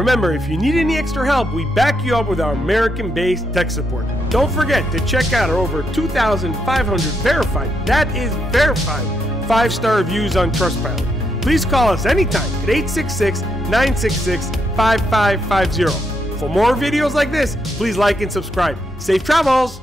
Remember, if you need any extra help, we back you up with our American-based tech support. Don't forget to check out our over 2,500 verified, that is verified, 5-star reviews on Trustpilot. Please call us anytime at 866-966-5550. For more videos like this, please like and subscribe. Safe travels!